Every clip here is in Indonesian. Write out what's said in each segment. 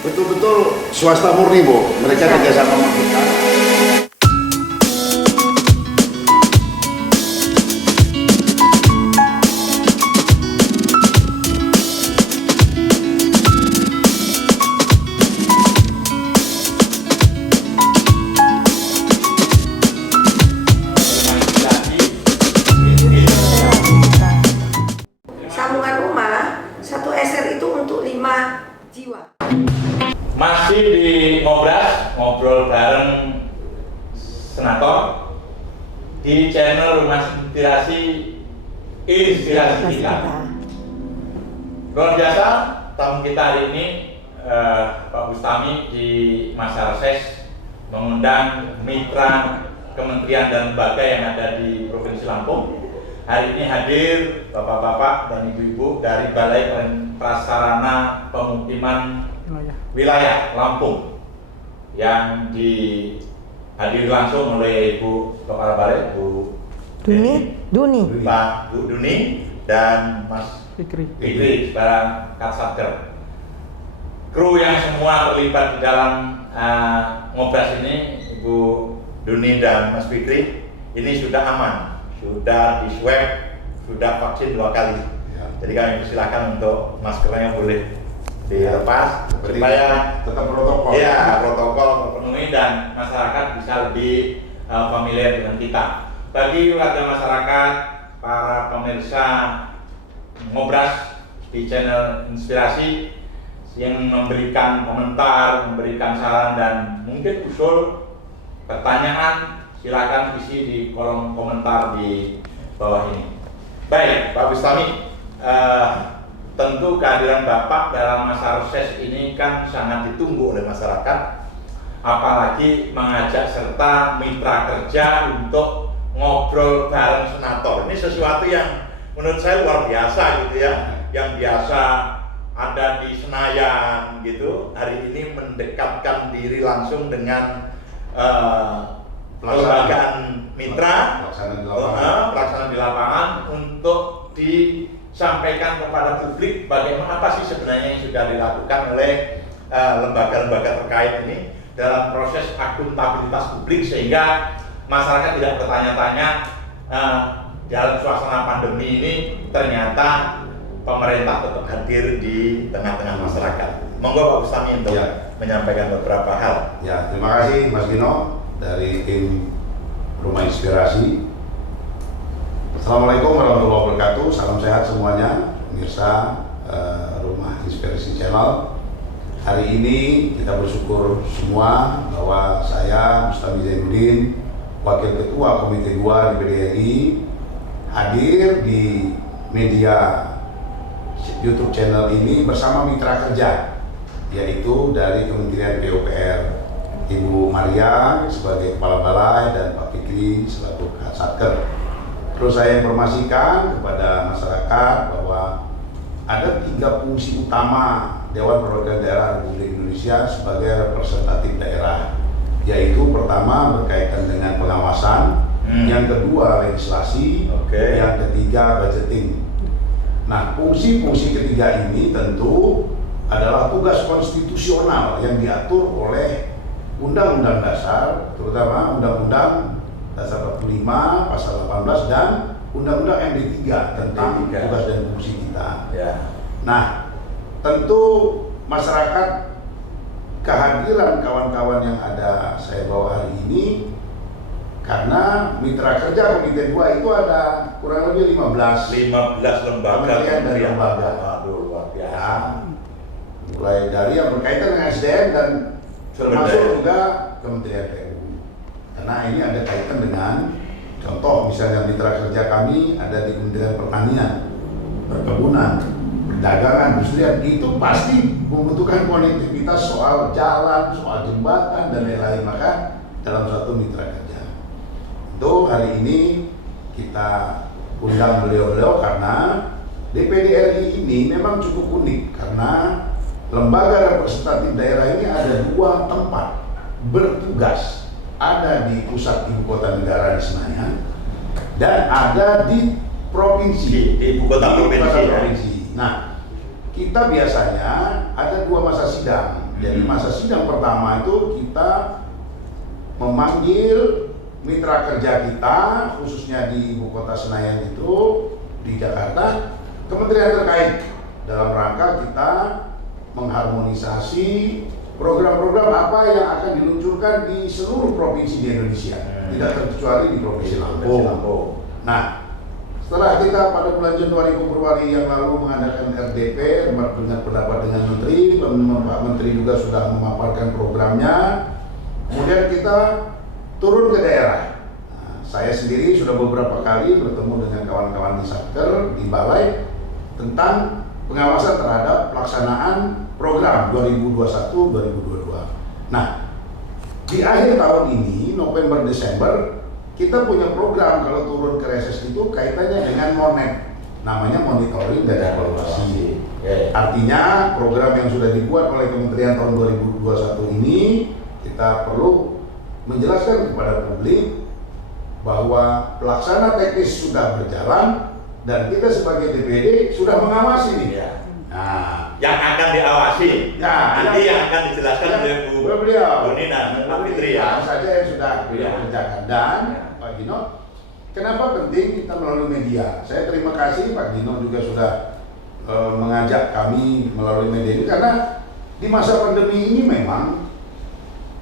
betul-betul swasta murni, Bu. Mereka kerjasama sama kita. Sambungan rumah, satu SR itu untuk 5 jiwa. Masih di Ngobras, ngobrol bareng senator di channel Rumah Inspirasi kita. Luar biasa, tamu kita hari ini Pak Bustami di masa reses mengundang mitra kementerian dan lembaga yang ada di Provinsi Lampung. Hari ini hadir bapak-bapak dan ibu-ibu dari Balai Prasarana Pemukiman Wilayah Lampung yang dihadiri langsung oleh Ibu Kepala Balai, Bu Duni, Pak Bu Duni dan Mas Fikri sebagai Kasatker. Kru yang semua terlibat di dalam Ngobras ini, Ibu Duni dan Mas Fikri, ini sudah aman, sudah di swab, sudah vaksin 2 kali. Jadi kami persilahkan untuk maskernya boleh dilepas supaya tetap protokol. Ya, protokol terpenuhi dan masyarakat bisa lebih familiar dengan kita. Bagi warga masyarakat, para pemirsa Ngobras di channel Inspirasi yang memberikan komentar, memberikan saran dan mungkin usul pertanyaan, silakan isi di kolom komentar di bawah ini. Baik, Pak Bustami, tentu kehadiran Bapak dalam masa reses ini kan sangat ditunggu oleh masyarakat, apalagi mengajak serta mitra kerja untuk ngobrol bareng senator. Ini sesuatu yang menurut saya luar biasa gitu ya, yang biasa ada di Senayan gitu, hari ini mendekatkan diri langsung dengan kelembagaan mitra, pelaksanaan di lapangan untuk disampaikan kepada publik bagaimana apa sih sebenarnya yang sudah dilakukan oleh lembaga-lembaga terkait ini dalam proses akuntabilitas publik sehingga masyarakat tidak bertanya-tanya dalam suasana pandemi ini ternyata pemerintah tetap hadir di tengah-tengah masyarakat. Monggo Pak Bustami untuk menyampaikan beberapa hal. Ya, terima kasih Mas Gino dari tim Rumah Inspirasi. Assalamualaikum warahmatullahi wabarakatuh. Salam sehat semuanya, pemirsa Rumah Inspirasi Channel. Hari ini kita bersyukur semua bahwa saya Bustami Zainuddin, Wakil Ketua Komite 2 DPD RI, hadir di media YouTube channel ini bersama mitra kerja, yaitu dari Kementerian PUPR, Ibu Maria sebagai Kepala Balai dan Pak Fikri selaku Kasatker. Terus saya informasikan kepada masyarakat bahwa ada 3 fungsi utama Dewan Perwakilan Daerah Republik Indonesia sebagai representatif daerah, yaitu pertama berkaitan dengan pengawasan, yang kedua legislasi, yang ketiga budgeting. Nah, fungsi-fungsi ketiga ini tentu adalah tugas konstitusional yang diatur oleh Undang-Undang Dasar, terutama Undang-Undang Dasar 45 Pasal 18 dan Undang-Undang MD3 tentang tugas dan fungsi kita. Nah, tentu masyarakat, kehadiran kawan-kawan yang ada saya bawa hari ini, karena mitra kerja Komite 2 itu ada kurang lebih 15 lembaga kementerian dan lembaga. Aduh, luar biasa. Mulai dari yang berkaitan dengan SDM dan termasuk juga Kementerian PU. Karena ini ada kaitan dengan, contoh misalnya mitra kerja kami ada di Kementerian Pertanian, Perkebunan, Perdagangan, Industrian, itu pasti membutuhkan konektivitas soal jalan, soal jembatan dan lain-lain. Maka dalam satu mitra kerja. Untuk hari ini kita undang beliau-beliau karena DPD RI ini memang cukup unik karena lembaga representatif daerah ini ada 2 tempat bertugas, ada di pusat ibu kota negara di Senayan dan ada di provinsi, di ibu kota provinsi. Nah, kita biasanya ada 2 masa sidang Jadi masa sidang pertama itu kita memanggil mitra kerja kita, khususnya di ibu kota Senayan itu, di Jakarta, kementerian terkait dalam rangka kita mengharmonisasi program-program apa yang akan diluncurkan di seluruh provinsi di Indonesia, tidak terkecuali di Provinsi Lampung. Nah, setelah kita pada bulan Januari Februari yang lalu mengadakan RDP dengan pendapat dengan Menteri, Pak Menteri juga sudah memaparkan programnya. Kemudian kita turun ke daerah. Nah, saya sendiri sudah beberapa kali bertemu dengan kawan-kawan di Satker, di Balai, tentang pengawasan terhadap pelaksanaan program 2021-2022. Nah, di akhir tahun ini, November-Desember, kita punya program kalau turun ke reses itu kaitannya dengan MONET, namanya monitoring dan evaluasi. Artinya program yang sudah dibuat oleh Kementerian tahun 2021 ini kita perlu menjelaskan kepada publik bahwa pelaksana teknis sudah berjalan dan kita sebagai DPD sudah mengawasi nih. Nah, yang akan diawasi, nanti yang akan dijelaskan oleh Bu Duni dan Pak Fitri ya. Saja yang sudah dikerjakan dan Pak Gino, kenapa penting kita melalui media? Saya terima kasih Pak Gino juga sudah mengajak kami melalui media ini karena di masa pandemi ini memang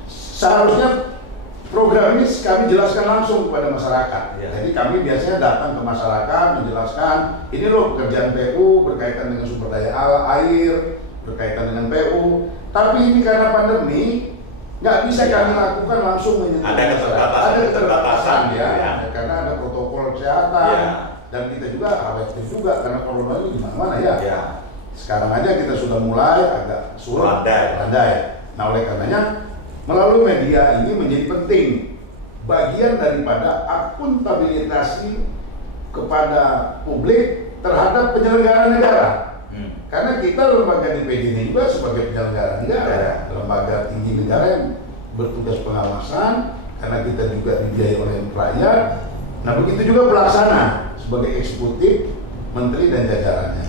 seharusnya program ini kami jelaskan langsung kepada masyarakat. Jadi kami biasanya datang ke masyarakat menjelaskan ini loh pekerjaan PU berkaitan dengan sumber daya air, berkaitan dengan PU. Tapi ini karena pandemi nggak bisa kami lakukan langsung menyentuh masyarakat. Ada keterbatasan ya, karena ada protokol kesehatan dan kita juga khawatir juga karena corona ini di mana-mana ya. Sekarang aja kita sudah mulai agak sulit, landai. Nah oleh karenanya melalui media ini menjadi penting bagian daripada akuntabilitasi kepada publik terhadap penyelenggara negara. Karena kita lembaga DPD ini juga sebagai penyelenggara negara, lembaga tinggi negara yang bertugas pengawasan, karena kita juga dibiayai oleh rakyat. Nah begitu juga pelaksana sebagai eksekutif, menteri dan jajarannya.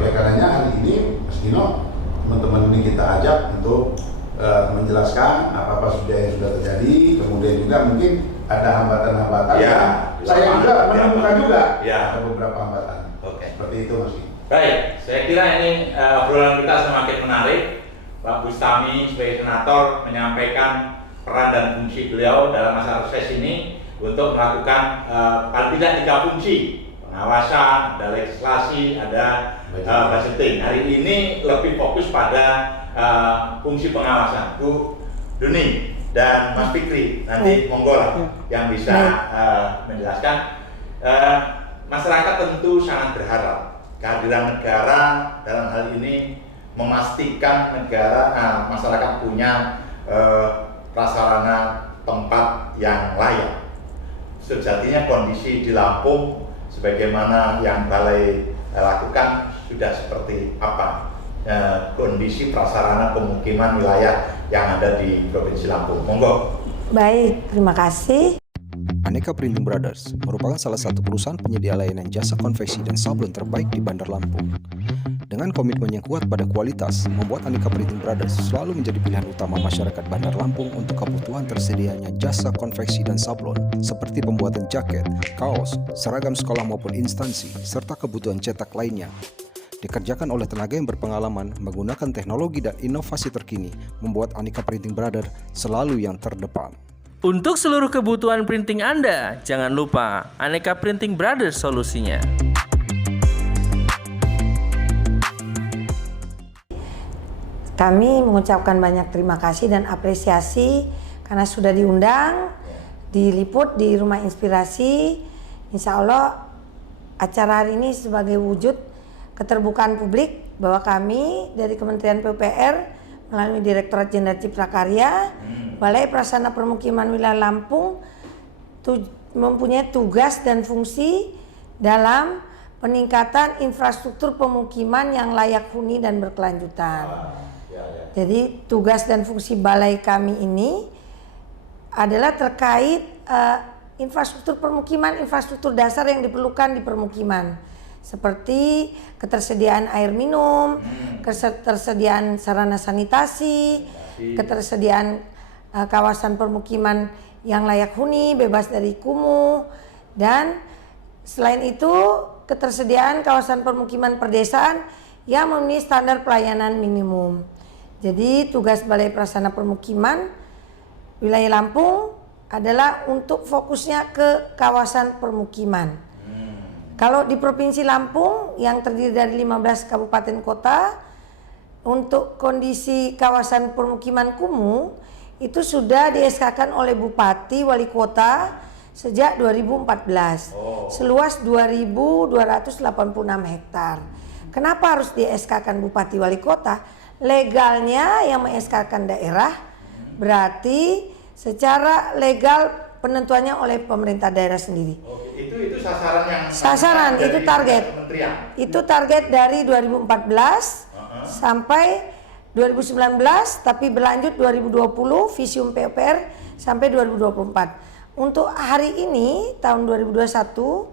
Oleh karenanya hari ini Mas Dino, teman-teman ini kita ajak untuk menjelaskan apa saja yang sudah terjadi, kemudian juga mungkin ada hambatan-hambatan. Saya juga menemukan juga ada beberapa hambatan. Seperti itu Mas. Baik, saya kira ini obrolan kita semakin menarik. Pak Bustami sebagai senator menyampaikan peran dan fungsi beliau dalam masa reses ini untuk melakukan paling tidak 3 fungsi: pengawasan, ada legislasi, ada budgeting. Hari ini lebih fokus pada fungsi pengawasan. Bu Duni dan Mas Fikri nanti monggo lah yang bisa menjelaskan. Masyarakat tentu sangat berharap kehadiran negara dalam hal ini memastikan masyarakat punya prasarana tempat yang layak. Sejatinya kondisi di Lampung sebagaimana yang Balai lakukan sudah seperti apa kondisi prasarana pemukiman wilayah yang ada di Provinsi Lampung. Monggo. Baik, terima kasih. Aneka Printing Brothers merupakan salah satu perusahaan penyedia layanan jasa konveksi dan sablon terbaik di Bandar Lampung. Dengan komitmen yang kuat pada kualitas, membuat Aneka Printing Brothers selalu menjadi pilihan utama masyarakat Bandar Lampung untuk kebutuhan tersedianya jasa konveksi dan sablon, seperti pembuatan jaket, kaos, seragam sekolah maupun instansi, serta kebutuhan cetak lainnya. Dikerjakan oleh tenaga yang berpengalaman, menggunakan teknologi dan inovasi terkini, membuat Aneka Printing Brothers selalu yang terdepan. Untuk seluruh kebutuhan printing Anda, jangan lupa Aneka Printing Brothers solusinya. Kami mengucapkan banyak terima kasih dan apresiasi karena sudah diundang, diliput di Rumah Inspirasi. Insya Allah acara hari ini sebagai wujud keterbukaan publik bahwa kami dari Kementerian PUPR melalui Direktorat Jenderal Cipta Karya, Balai Prasarana Permukiman Wilayah Lampung mempunyai tugas dan fungsi dalam peningkatan infrastruktur pemukiman yang layak huni dan berkelanjutan. Jadi tugas dan fungsi balai kami ini adalah terkait infrastruktur permukiman, infrastruktur dasar yang diperlukan di permukiman. seperti ketersediaan air minum, ketersediaan sarana sanitasi, ketersediaan kawasan permukiman yang layak huni, bebas dari kumuh, dan selain itu ketersediaan kawasan permukiman perdesaan yang memenuhi standar pelayanan minimum. Jadi tugas Balai Prasarana Permukiman wilayah Lampung adalah untuk fokusnya ke kawasan permukiman. Kalau di Provinsi Lampung yang terdiri dari 15 kabupaten kota, untuk kondisi kawasan permukiman kumuh itu sudah di SK-kan oleh Bupati Wali Kota sejak 2014, seluas 2.286 hektar. Kenapa harus di SK-kan Bupati Wali Kota? Legalnya yang meng-SK-kan daerah berarti secara legal penentuannya oleh pemerintah daerah sendiri. Itu sasaran yang sasaran itu target. Itu target dari 2014 sampai 2019, tapi berlanjut 2020 visium PUPR sampai 2024. Untuk hari ini tahun 2021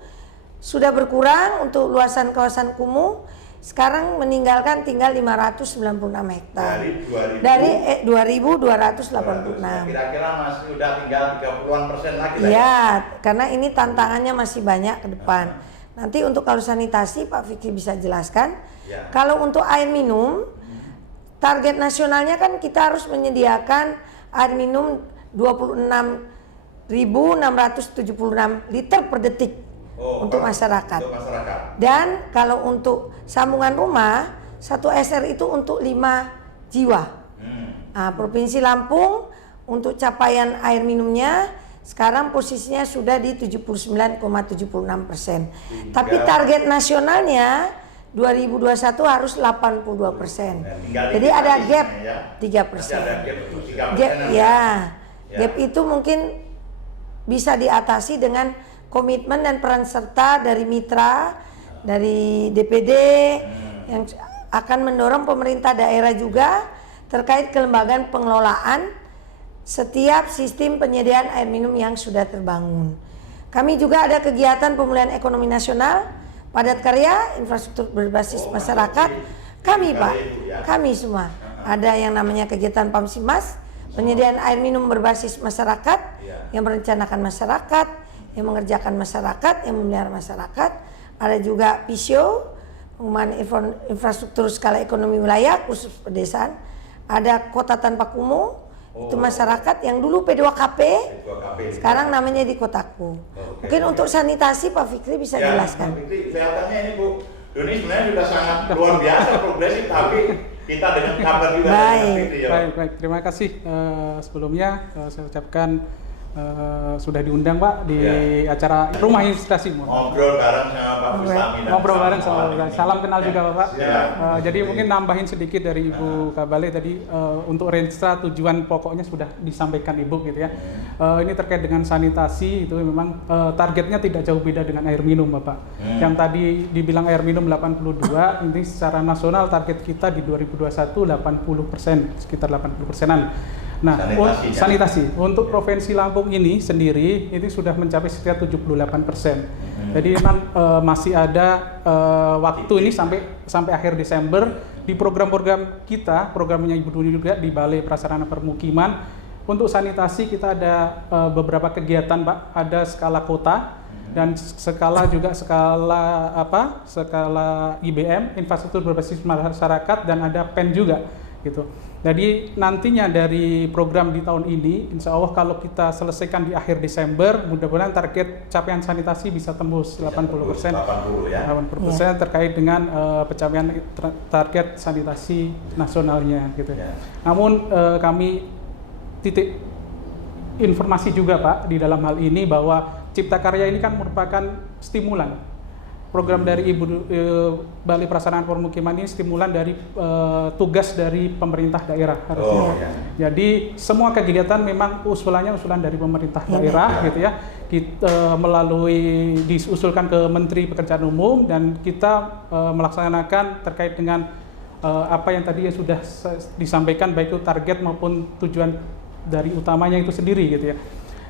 sudah berkurang untuk luasan kawasan kumuh. Sekarang meninggalkan tinggal 596 hektar dari 2.286. Kira-kira masih udah tinggal 30% lagi. Iya, karena ini tantangannya masih banyak ke depan. Nanti untuk kalau sanitasi Pak Fikri bisa jelaskan. Kalau untuk air minum, target nasionalnya kan kita harus menyediakan air minum 26.676 liter per detik. Untuk masyarakat. Dan kalau untuk sambungan rumah, 1 SR itu untuk 5 jiwa. Nah, Provinsi Lampung untuk capaian air minumnya sekarang posisinya sudah di 79,76%. Tapi target nasionalnya 2021 harus 82%. Jadi ada gap 3%. Gap itu mungkin bisa diatasi dengan komitmen dan peran serta dari mitra, dari DPD yang akan mendorong pemerintah daerah juga terkait kelembagaan pengelolaan setiap sistem penyediaan air minum yang sudah terbangun. Kami juga ada kegiatan pemulihan ekonomi nasional, padat karya, infrastruktur berbasis masyarakat. Kami Pak, kami semua. Ada yang namanya kegiatan Pamsimas, penyediaan air minum berbasis masyarakat, yang merencanakan masyarakat, yang mengerjakan masyarakat, yang memelihara masyarakat. Ada juga PISIO, pengembangan infrastruktur skala ekonomi wilayah khusus pedesaan. Ada kota tanpa kumuh, itu masyarakat yang dulu P2KP, sekarang namanya di kotaku. Mungkin untuk sanitasi Pak Fikri bisa jelaskan. Pak Fikri, kelihatannya ini Bu Doni sebenarnya sudah sangat luar biasa progresif, tapi kita dengan kabar juga. Baik, terima kasih. Sebelumnya saya ucapkan sudah diundang Pak di acara Rumah Inspirasi. Ngobrol bareng sama Pak Bustami. Ngobrol bareng sama Pak. Salam kenal juga Pak. Jadi mungkin nambahin sedikit dari Ibu Kabale tadi, untuk Renstra tujuan pokoknya sudah disampaikan Ibu gitu ya. Ini terkait dengan sanitasi itu memang targetnya tidak jauh beda dengan air minum Bapak. Yang tadi dibilang air minum 82, ini secara nasional target kita di 2021 80%, sekitar 80%-an. Nah, sanitasi untuk Provinsi Lampung ini sendiri ini sudah mencapai sekitar 78%. Jadi memang masih ada waktu ini sampai akhir Desember di program-program kita, programnya Ibu Duni juga di Balai Prasarana Permukiman. Untuk sanitasi kita ada beberapa kegiatan Pak, ada skala kota dan skala IBM, infrastruktur berbasis masyarakat, dan ada PEN juga gitu. Jadi nantinya dari program di tahun ini, insya Allah kalau kita selesaikan di akhir Desember, mudah-mudahan target capaian sanitasi bisa tembus 80%, 80% terkait dengan pencapaian target sanitasi nasionalnya gitu. Namun kami titik informasi juga Pak di dalam hal ini bahwa Cipta Karya ini kan merupakan stimulan. Program dari Balai Prasarana Permukiman ini stimulan dari tugas dari pemerintah daerah harusnya. Jadi semua kegiatan memang usulan dari pemerintah daerah gitu ya. Kita diusulkan ke Menteri Pekerjaan Umum dan kita melaksanakan terkait dengan apa yang tadi sudah disampaikan, baik itu target maupun tujuan dari utamanya itu sendiri gitu ya.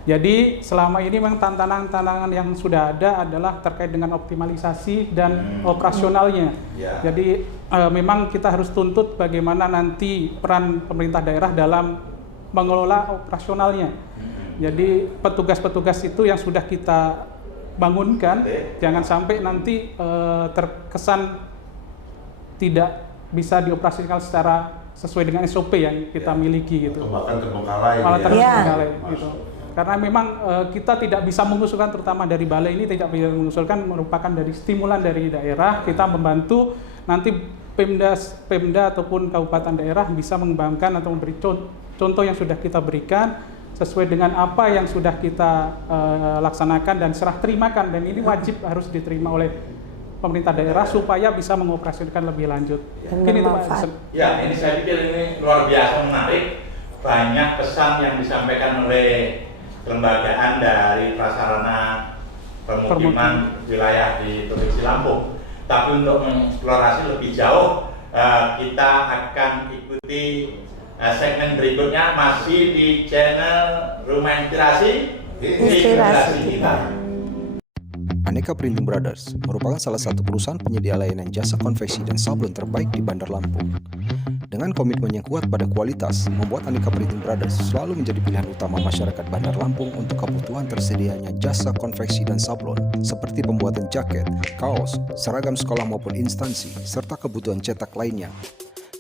Jadi selama ini memang tantangan-tantangan yang sudah ada adalah terkait dengan optimalisasi dan operasionalnya. Ya. Jadi memang kita harus tuntut bagaimana nanti peran pemerintah daerah dalam mengelola operasionalnya. Jadi petugas-petugas itu yang sudah kita bangunkan, jangan sampai nanti terkesan tidak bisa dioperasikan secara sesuai dengan SOP yang kita miliki gitu. Atau bahkan terbengkalai. Malah ya. terbengkalai Masuk. gitu. Karena memang kita tidak bisa mengusulkan, terutama dari balai ini tidak bisa mengusulkan, merupakan dari stimulan dari daerah. Kita membantu nanti Pemda ataupun kabupaten daerah bisa mengembangkan atau memberi contoh yang sudah kita berikan sesuai dengan apa yang sudah kita laksanakan dan serah terimakan, dan ini wajib harus diterima oleh pemerintah daerah supaya bisa mengoperasikan lebih lanjut. Mungkin itu Pak. Ya, ini saya pikir ini luar biasa menarik. Banyak pesan yang disampaikan oleh kelembagaan dari prasarana pemukiman wilayah di Provinsi Lampung. Tapi untuk mengeksplorasi lebih jauh, kita akan ikuti segmen berikutnya masih di channel Rumah Inspirasi. Inspirasi kita. Aneka Printing Brothers merupakan salah satu perusahaan penyedia layanan jasa konveksi dan sablon terbaik di Bandar Lampung. Dengan komitmen yang kuat pada kualitas, membuat Aneka Printing Brothers selalu menjadi pilihan utama masyarakat Bandar Lampung untuk kebutuhan tersedianya jasa konveksi dan sablon, seperti pembuatan jaket, kaos, seragam sekolah maupun instansi, serta kebutuhan cetak lainnya.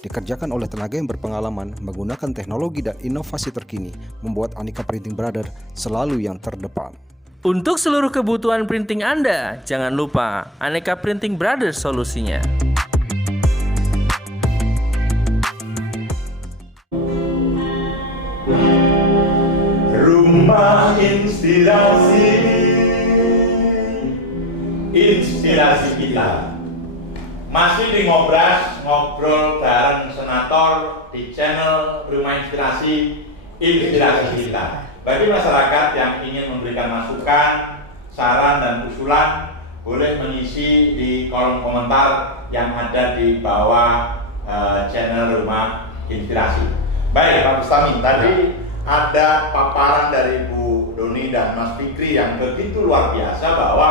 Dikerjakan oleh tenaga yang berpengalaman, menggunakan teknologi dan inovasi terkini, membuat Aneka Printing Brothers selalu yang terdepan. Untuk seluruh kebutuhan printing Anda, jangan lupa Aneka Printing Brothers solusinya. Rumah Inspirasi. Inspirasi kita. Masih di Ngobras, ngobrol bareng senator di channel Rumah Inspirasi. Inspirasi kita. Bagi masyarakat yang ingin memberikan masukan, saran dan usulan, boleh mengisi di kolom komentar yang ada di bawah channel Rumah Inspirasi. Baik Pak Bustami, tadi ada paparan dari Bu Doni dan Mas Fikri yang begitu luar biasa bahwa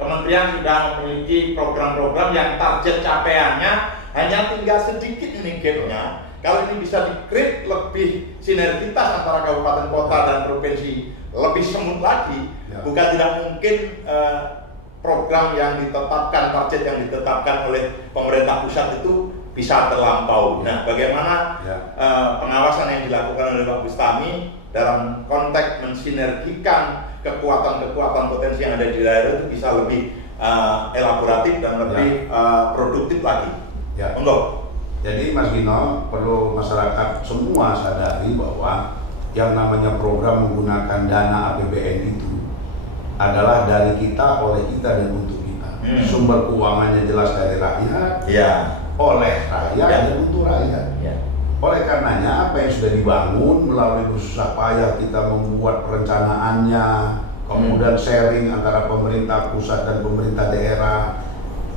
Kementerian sudah memiliki program-program yang target capaiannya hanya tinggal sedikit ini gapnya. Kalau ini bisa di-create lebih sinergitas antara kabupaten kota dan provinsi lebih semut lagi, bukan tidak mungkin program yang ditetapkan, target yang ditetapkan oleh pemerintah pusat itu bisa terlampau. Nah, bagaimana pengawasan yang dilakukan oleh Pak Bustami dalam konteks mensinergikan kekuatan-kekuatan potensi yang ada di daerah itu bisa lebih elaboratif dan lebih produktif lagi. Monggo. Jadi Mas Gino, perlu masyarakat semua sadari bahwa yang namanya program menggunakan dana APBN itu adalah dari kita, oleh kita, dan untuk kita. Sumber keuangannya jelas dari rakyat, oleh rakyat, dan untuk rakyat. Oleh karenanya apa yang sudah dibangun melalui bersusah payah kita membuat perencanaannya, kemudian sharing antara pemerintah pusat dan pemerintah daerah,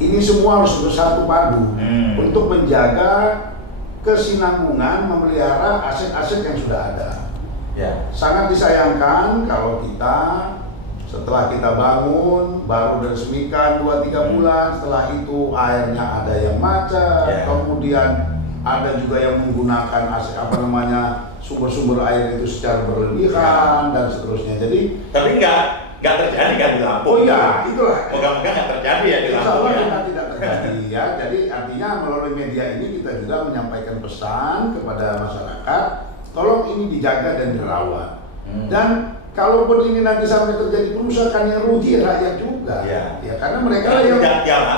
ini semua harus bersatu padu untuk menjaga kesinambungan, memelihara aset-aset yang sudah ada. Sangat disayangkan kalau kita setelah kita bangun baru diresmikan 2-3 bulan, setelah itu airnya ada yang macet, kemudian ada juga yang menggunakan sumber-sumber air itu secara berlebihan dan seterusnya. Jadi tapi nggak terjadi kan di Lampung? Oh iya, itulah. Moga-moga nggak terjadi ya di Lampung ya. Tidak terjadi ya. Jadi artinya melalui media ini kita juga menyampaikan pesan kepada masyarakat, tolong ini dijaga dan dirawat. Dan kalaupun ini nanti sampai terjadi kerusakan yang rugi rakyat juga. Ya karena mereka yang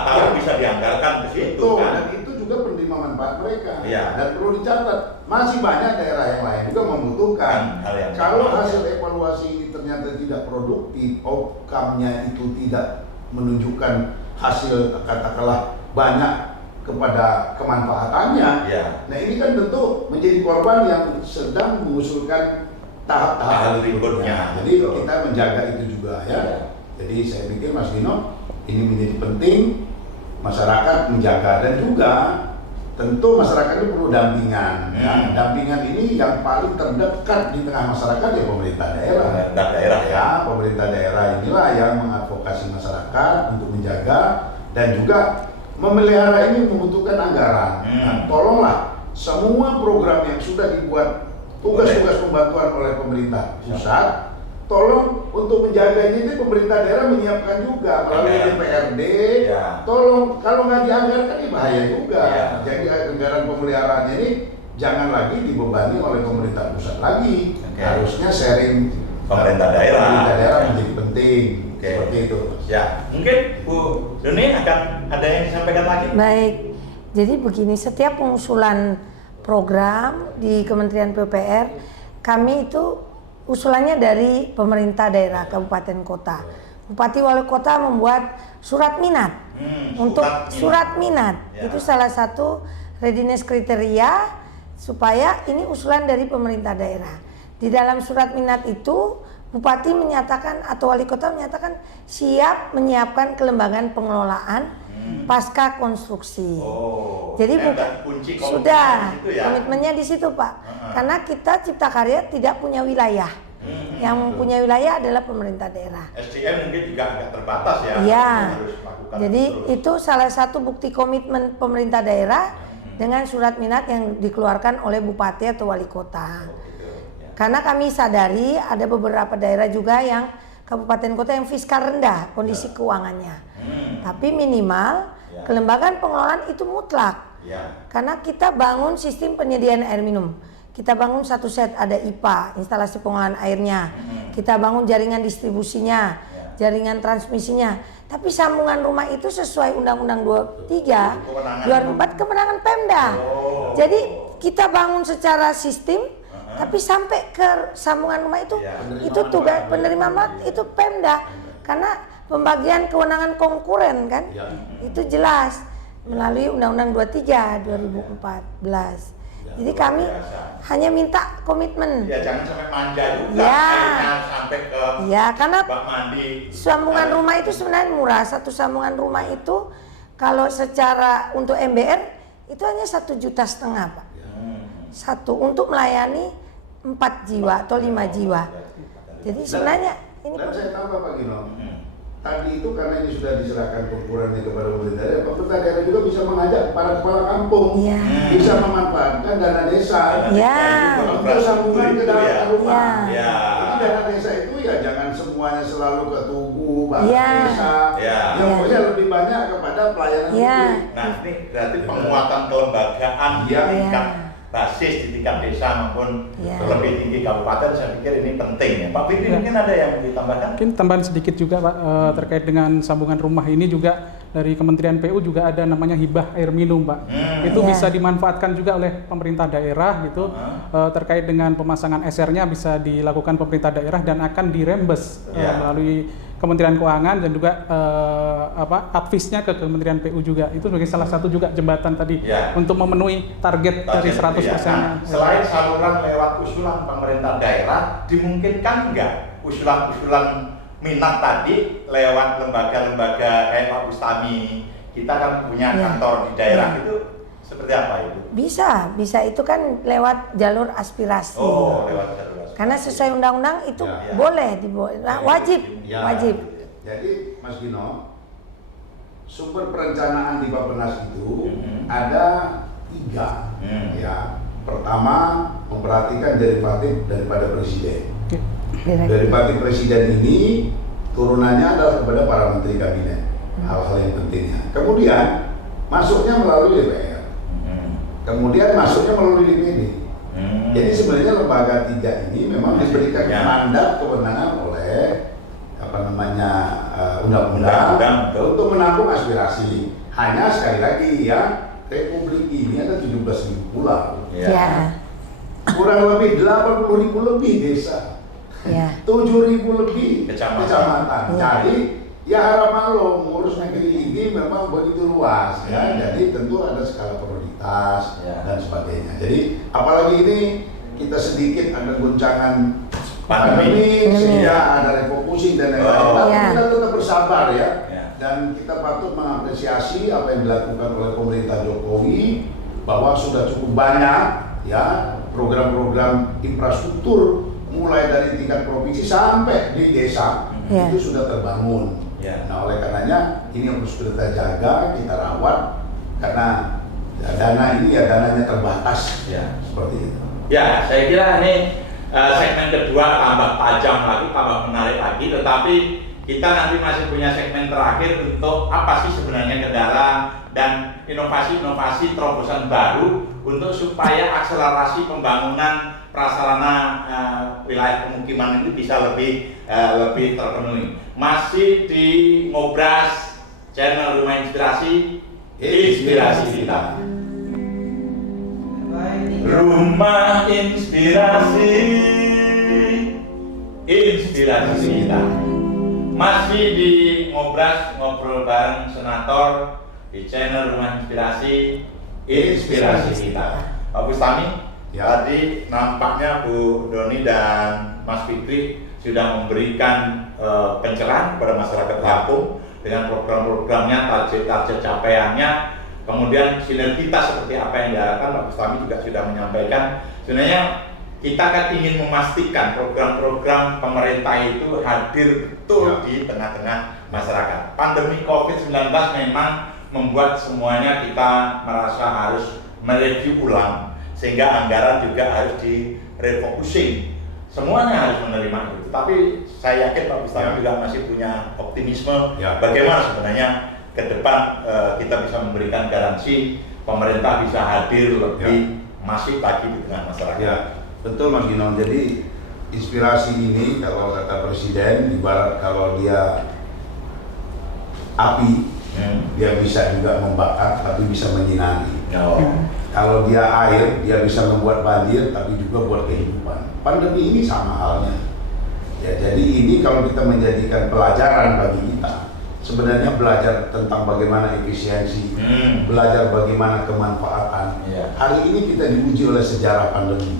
tahu bisa dianggarkan ke situ kan. Dan itu juga penerima manfaat mereka. Dan perlu dicatat, masih banyak daerah yang lain juga membutuhkan. Kalau hasil evaluasi ini ternyata tidak produktif, outcome-nya itu tidak menunjukkan hasil katakanlah banyak kepada kemanfaatannya. Nah ini kan tentu menjadi korban yang sedang mengusulkan tahap-tahap berikutnya. Jadi kita menjaga itu juga ya. Jadi saya pikir Mas Dino, ini menjadi penting masyarakat menjaga, dan juga tentu masyarakat itu perlu dampingan. Ya. Dampingan ini yang paling terdekat di tengah masyarakat ya pemerintah daerah. Pemerintah daerah ya. Pemerintah daerah inilah yang mengadvokasi masyarakat untuk menjaga dan juga memelihara ini membutuhkan anggaran. Nah, tolonglah semua program yang sudah dibuat tugas-tugas pembantuan oleh pemerintah pusat, tolong untuk menjaga ini pemerintah daerah menyiapkan juga melalui DPRD. Ya. Tolong kalau nggak dianggarkan ini bahaya juga. Ya. Jadi anggaran pemeliharaannya ini jangan lagi dibebani oleh pemerintah pusat lagi. Harusnya sharing pemerintah daerah. Pemerintah daerah menjadi penting. Seperti itu. Ya, mungkin Bu Doni akan ada yang disampaikan lagi. Baik, jadi begini, setiap pengusulan program di Kementerian PUPR, kami itu usulannya dari pemerintah daerah, kabupaten kota. Bupati wali kota membuat surat minat untuk surat minat. Ya. Itu salah satu readiness kriteria supaya ini usulan dari pemerintah daerah. Di dalam surat minat itu Bupati menyatakan atau wali kota menyatakan siap menyiapkan kelembagaan pengelolaan pasca konstruksi. Jadi sudah komitmennya di situ Pak. Karena kita Cipta Karya tidak punya wilayah. Yang punya wilayah adalah pemerintah daerah. SDM mungkin juga agak terbatas ya. Iya. Jadi itu salah satu bukti komitmen pemerintah daerah dengan surat minat yang dikeluarkan oleh bupati atau wali kota. Karena kami sadari ada beberapa daerah juga yang kabupaten kota yang fiskal rendah kondisi keuangannya. Tapi minimal kelembagaan pengelolaan itu mutlak. Karena kita bangun sistem penyediaan air minum. Kita bangun satu set, ada IPA, instalasi pengolahan airnya. Kita bangun jaringan distribusinya, jaringan transmisinya. Tapi sambungan rumah itu sesuai Undang-Undang 23, 2004 kewenangan Pemda. Jadi kita bangun secara sistem, tapi sampai ke sambungan rumah itu tugas penerimaan manfaat itu Pemda. Karena pembagian kewenangan konkuren kan, itu jelas melalui Undang-Undang 23 2014. Jadi kami hanya minta komitmen. Ya jangan sampai manja juga. Ya. Sampai ke karena bak mandi. Sambungan rumah itu sebenarnya murah. Satu sambungan rumah itu kalau secara untuk MBR itu hanya 1,5 juta Pak. Satu untuk melayani 4 jiwa atau 5 jiwa. Jadi sebenarnya ini. Dan saya tambah Pak Gino. Tadi itu karena ini sudah diserahkan konkurennya kepada pemerintah daerah juga bisa mengajak para kepala kampung, bisa memanfaatkan dana desa untuk sambungan ke dalam rumah. Jadi dana desa itu ya jangan semuanya selalu ke Tugu, desa. Yang pokoknya lebih banyak kepada pelayanan publik. Nah ini berarti penguatan kelembagaan tingkat basis di tingkat desa maupun lebih tinggi kabupaten, saya pikir ini penting ya. Pak Fikri mungkin ada yang ditambahkan? Mungkin tambahan sedikit juga Pak, terkait dengan sambungan rumah ini juga dari Kementerian PU juga ada namanya hibah air minum Pak. Itu bisa dimanfaatkan juga oleh pemerintah daerah gitu, terkait dengan pemasangan SR-nya bisa dilakukan pemerintah daerah dan akan dirembes melalui Kementerian Keuangan dan juga advisnya ke Kementerian PU juga. Itu sebagai salah satu juga jembatan tadi untuk memenuhi target dari 100%. Nah, selain saluran lewat usulan pemerintah daerah, dimungkinkan nggak usulan-usulan minat tadi lewat lembaga-lembaga kayak Pak Bustami? Kita kan punya kantor di daerah itu seperti apa itu? Bisa itu kan lewat jalur aspirasi. Lewat jalur aspirasi. Karena sesuai undang-undang itu boleh wajib. Jadi Mas Gino, sumber perencanaan di Bappenas itu ada 3. Pertama, memperhatikan derivatif daripada presiden. Derivatif presiden ini turunannya adalah kepada para menteri kabinet, hal-hal yang pentingnya. Kemudian masuknya melalui DPR. Kemudian masuknya melalui DPD. Jadi sebenarnya lembaga 3 ini memang diberikan mandat kewenangan oleh undang-undang untuk menampung aspirasi. Hanya sekali lagi Republik ini ada 17.000 pulau. Kurang lebih 80.000 lebih desa. 7.000 lebih kecamatan. Jadi harapan lo mengurus negeri ini memang begitu luas Jadi tentu ada skala prioritas dan sebagainya. Jadi apalagi ini kita sedikit ada guncangan pandemi sehingga ada refocusing dan lain-lain. Tapi kita tetap bersabar dan kita patut mengapresiasi apa yang dilakukan oleh pemerintah Jokowi bahwa sudah cukup banyak ya program-program infrastruktur mulai dari tingkat provinsi sampai di desa itu sudah terbangun. Nah oleh karenanya ini harus kita jaga, kita rawat karena dana ini ya dananya terbatas seperti itu. Ya, saya kira ini segmen kedua tambah tajam lagi, tambah menarik lagi, tetapi kita nanti masih punya segmen terakhir untuk apa sih sebenarnya kendala dan inovasi-inovasi terobosan baru untuk supaya akselerasi pembangunan prasarana wilayah pemukiman itu bisa lebih terpenuhi. Masih di Ngobras channel Rumah Inspirasi, inspirasi kita. Rumah Inspirasi, inspirasi kita. Masih di Ngobras, ngobrol bareng senator di channel Rumah Inspirasi, inspirasi kita. Pak Bustami, tadi nampaknya Bu Doni dan Mas Fikri sudah memberikan pencerahan kepada masyarakat Lampung dengan program-programnya, target-target capaiannya, kemudian sinergitas seperti apa yang diharapkan. Pak Bustami juga sudah menyampaikan. Sebenarnya kita kan ingin memastikan program-program pemerintah itu hadir betul di tengah-tengah masyarakat. Pandemi COVID-19 memang membuat semuanya kita merasa harus mereview ulang, sehingga anggaran juga harus direfocusing. Semuanya harus menerima itu. Tapi saya yakin Pak Bustami juga masih punya optimisme bagaimana sebenarnya ke depan kita bisa memberikan garansi pemerintah bisa hadir lebih masif lagi di tengah masyarakat. Ya, betul Mas Gino. Jadi inspirasi ini kalau kata Presiden, ibarat kalau dia api, dia bisa juga membakar tapi bisa menyinari. Kalau dia air, dia bisa membuat banjir tapi juga buat kehidupan. Pandemi ini sama halnya. Ya, jadi ini kalau kita menjadikan pelajaran bagi kita, sebenarnya belajar tentang bagaimana efisiensi, belajar bagaimana kemanfaatan. Hari ini kita diuji oleh sejarah pandemi.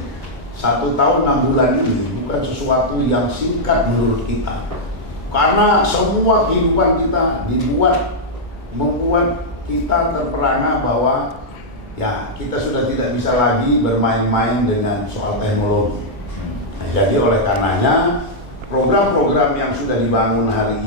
1 tahun 6 bulan ini bukan sesuatu yang singkat menurut kita, karena semua kehidupan kita membuat kita terperangah bahwa ya kita sudah tidak bisa lagi bermain-main dengan soal teknologi. Nah, jadi oleh karenanya program-program yang sudah dibangun hari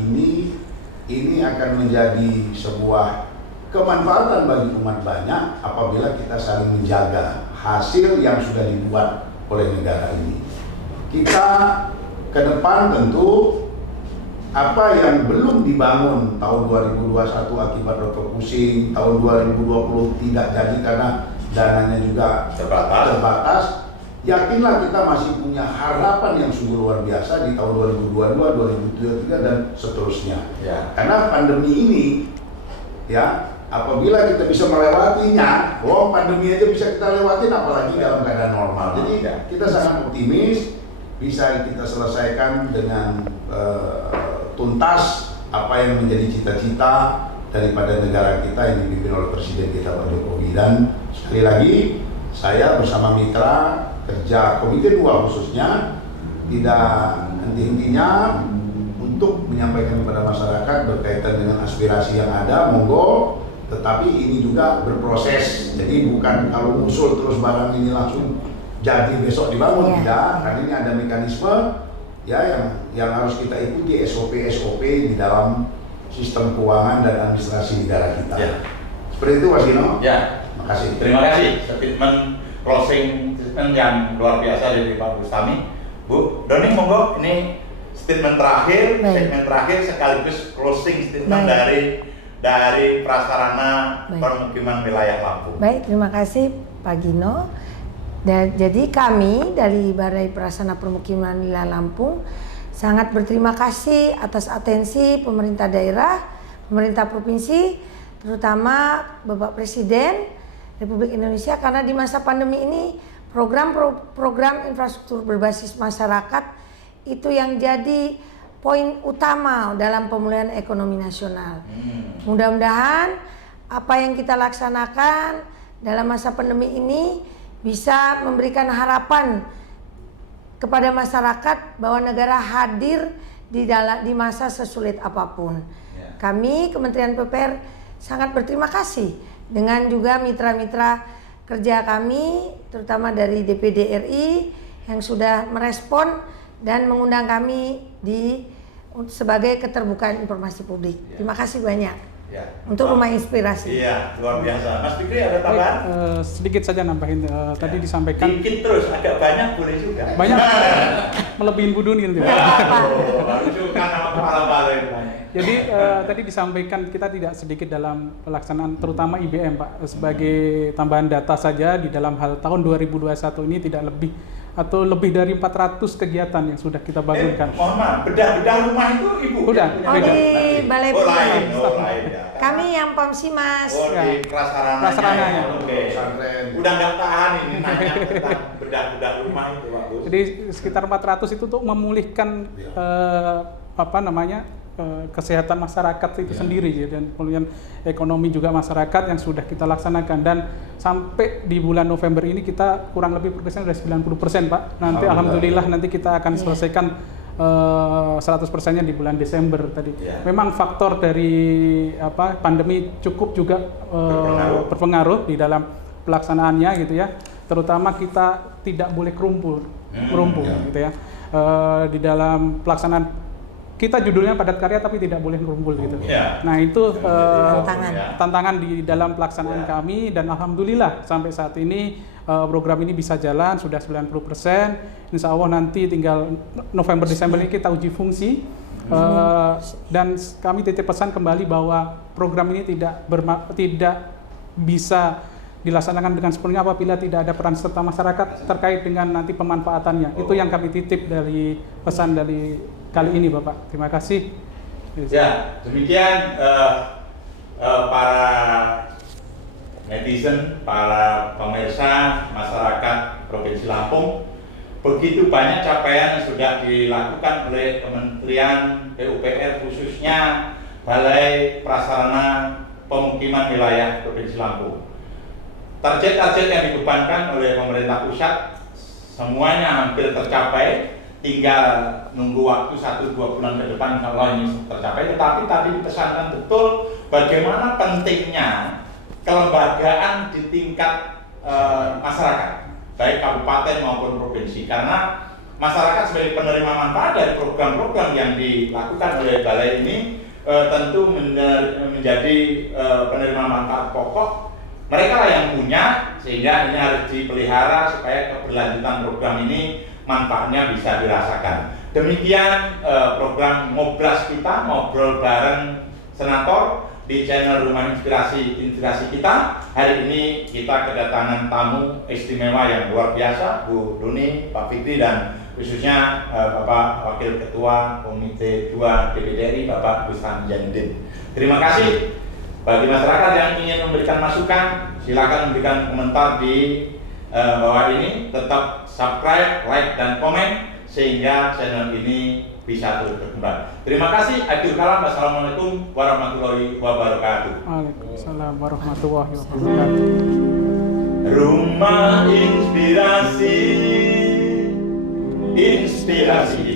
ini akan menjadi sebuah kemanfaatan bagi umat banyak apabila kita saling menjaga hasil yang sudah dibuat oleh negara ini. Kita ke depan tentu apa yang belum dibangun tahun 2021 akibat refocusing, tahun 2020 tidak jadi karena dananya juga terbatas. Yakinlah kita masih punya harapan yang sungguh luar biasa di tahun 2022, 2023 dan seterusnya. Karena pandemi ini ya apabila kita bisa melewatinya, pandemi aja bisa kita lewatin apalagi dalam keadaan normal. Jadi kita sangat optimis bisa kita selesaikan dengan tuntas apa yang menjadi cita-cita daripada negara kita yang dipimpin oleh Presiden kita Pak Jokowi. Dan sekali lagi saya bersama mitra kerja Komite 2 khususnya tidak henti-hentinya untuk menyampaikan kepada masyarakat berkaitan dengan aspirasi yang ada, monggo, tetapi ini juga berproses. Jadi bukan kalau muncul terus barang ini langsung jadi besok dibangun, tidak, karena ini ada mekanisme ya yang harus kita ikuti, SOP di dalam sistem keuangan dan administrasi negara kita. Seperti itu Mas Gino. Makasih. Terima kasih statement closing statement yang luar biasa dari Pak Bustami. Bu Doni, monggo, ini statement terakhir, segmen terakhir sekaligus closing statement dari prasarana permukiman wilayah Lampung. Baik, terima kasih Pak Gino. Jadi kami dari Balai Prasarana Permukiman Wilayah Lampung sangat berterima kasih atas atensi pemerintah daerah, pemerintah provinsi, terutama Bapak Presiden Republik Indonesia, karena di masa pandemi ini program infrastruktur berbasis masyarakat itu yang jadi poin utama dalam pemulihan ekonomi nasional. Mudah-mudahan apa yang kita laksanakan dalam masa pandemi ini bisa memberikan harapan kepada masyarakat bahwa negara hadir di masa sesulit apapun. Kami Kementerian PUPR sangat berterima kasih dengan juga mitra-mitra kerja kami, terutama dari DPD RI yang sudah merespon dan mengundang kami sebagai keterbukaan informasi publik. Terima kasih banyak. Ya. Untuk Rumah Inspirasi. Iya, luar biasa. Mas Fikri ada tambahan? Sedikit saja nambahin, tadi disampaikan. Dikit terus, agak banyak boleh juga. Banyak, melebihin Bu Duni gitu. Baru juga nama kepala balai. Jadi tadi disampaikan kita tidak sedikit dalam pelaksanaan terutama IBM Pak. Sebagai tambahan data saja di dalam hal tahun 2021 ini tidak lebih atau lebih dari 400 kegiatan yang sudah kita bangunkan. Mohon maaf, bedah rumah itu Ibu? Udah, Oh di Balai lain, Perumahan. lain ya. Kami yang Pamsi Mas. Oh di prasarananya. Prasarananya. Oke. Udah nggak tahan ini nanya tentang bedah rumah itu Pak Gus. Jadi sekitar 400 itu untuk memulihkan kesehatan masyarakat itu sendiri ya, dan kemudian ekonomi juga masyarakat yang sudah kita laksanakan, dan sampai di bulan November ini kita kurang lebih progresnya sudah 90% Pak. Nanti alhamdulillah nanti kita akan selesaikan 100%-nya di bulan Desember tadi. Memang faktor dari pandemi cukup juga berpengaruh di dalam pelaksanaannya gitu ya. Terutama kita tidak boleh merumpul gitu ya. Di dalam pelaksanaan kita judulnya padat karya tapi tidak boleh merumpul gitu. Nah itu tantangan di dalam pelaksanaan kami, dan alhamdulillah sampai saat ini program ini bisa jalan sudah 90%. Insya Allah nanti tinggal November Desember ini kita uji fungsi. Dan kami titip pesan kembali bahwa program ini tidak bisa dilaksanakan dengan sepenuhnya apabila tidak ada peran serta masyarakat terkait dengan nanti pemanfaatannya. Itu yang kami titip dari pesan dari kali ini Bapak. Terima kasih. Ya, demikian para netizen, para pemirsa, masyarakat Provinsi Lampung. Begitu banyak capaian yang sudah dilakukan oleh Kementerian PUPR, khususnya Balai Prasarana Pemukiman Wilayah Provinsi Lampung. Target-target yang dibebankan oleh pemerintah pusat semuanya hampir tercapai. Tinggal nunggu waktu 1-2 bulan ke depan kalau ini tercapai. Tetapi tadi dipesankan betul bagaimana pentingnya kelembagaan di tingkat masyarakat, baik kabupaten maupun provinsi, karena masyarakat sebagai penerima manfaat dari program-program yang dilakukan oleh balai ini tentu menjadi penerima manfaat pokok. Mereka lah yang punya, sehingga ini harus dipelihara supaya keberlanjutan program ini manfaatnya bisa dirasakan. Demikian program Ngobras kita, ngobrol bareng senator di channel Rumah Inspirasi kita. Hari ini kita kedatangan tamu istimewa yang luar biasa, Bu Duni, Pak Fikri, dan khususnya Bapak Wakil Ketua Komite 2 DPD RI, Bapak Gustam Janudin. Terima kasih. Bagi masyarakat yang ingin memberikan masukan, silakan memberikan komentar di bawah ini. Tetap subscribe, like, dan komen sehingga channel ini bisa terus berkembang. Terima kasih. Akhir kalam. Wassalamualaikum warahmatullahi wabarakatuh. Waalaikumsalam warahmatullahi wabarakatuh. Rumah Inspirasi, inspirasi